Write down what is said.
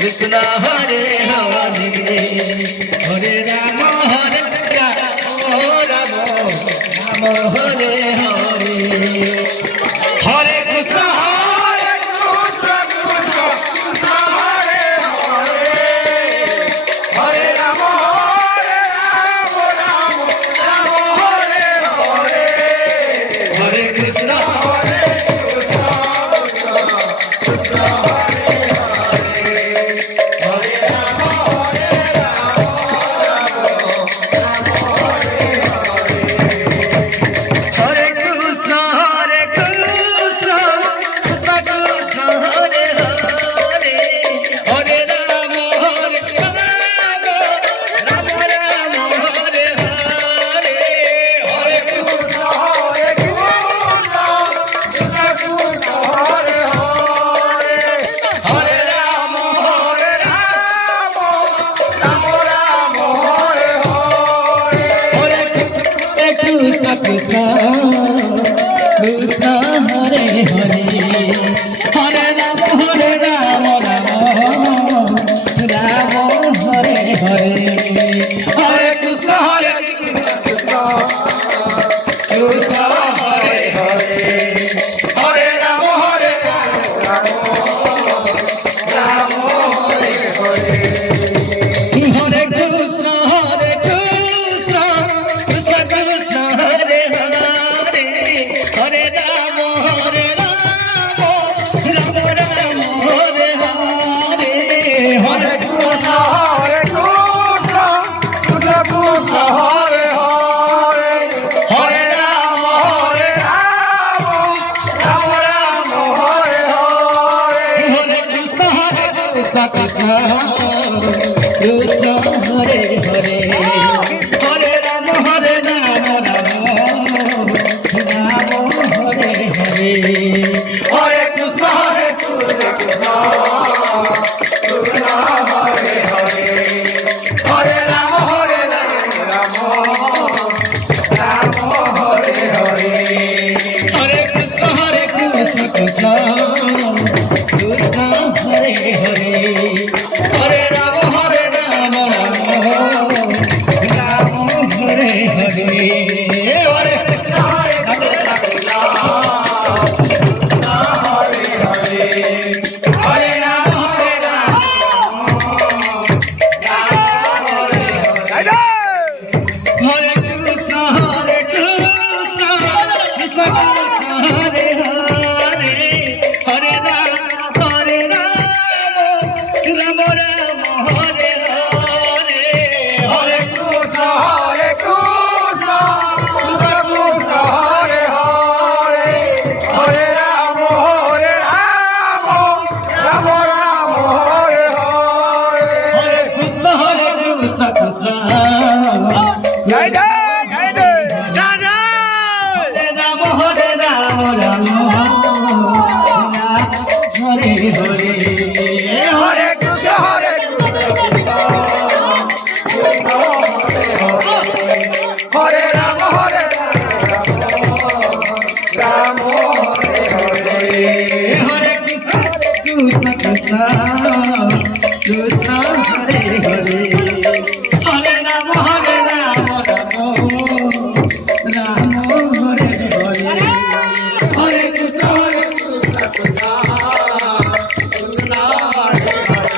Krishna Hare Hare Hare Ram Ram Hare Hare Hare Krishna Hare Krishna Krishna Krishna Hare Hare Hare Ram Ram Ram Hare Hare Hare Krishna Hare Krishna Krishna Hare Krishna Krishna Krishna Hare Hare Hare Rama Hare Rama Rama Hare Hare Hare Krishna Hare Krishna Krishna Hare Hare Hare Rama Hare Rama Rama Hare Hare Hare Krishna Hare Krishna Krishna Krishna Hare Hare Hare Rama Hare Rama Rama Rama Hare Hare Hare Krishna Hare Krishna Krishna Krishna Hare Hare Hare Rama Hare Rama Rama Rama Hare Hare Hare Krishna Hare Krishna Krishna Krishna Hare Hare Hare Rama Hare Rama Rama Hare Hare Hare Krishna Hare Krishna Krishna Hare Hare Hare Rama Hare Rama Rama Hare Hare Hare Krishna Hare Krishna Krishna Krishna Hare Hare Hare Rama Hare Rama Rama Hare Hare Hare Krishna Hare Krishna Krishna Hare Hare Hare Rama Hare Hare Krishna Hare Krishna Krishna Krishna Hare Hare Hare Rama Hare Rama Rama Rama Hare Hare Hare Krishna Hare Krishna Krishna Krishna Hare Hare Hare Rama Hare Rama Rama Rama Hare Hare Hare Krishna Hare Krishna Krishna Hare Rama Hare Rama Rama Hare Hare Hare Krishna Hare Krishna Hare Rama Hare Rama Rama Hare Hare Hare Krishna Krishna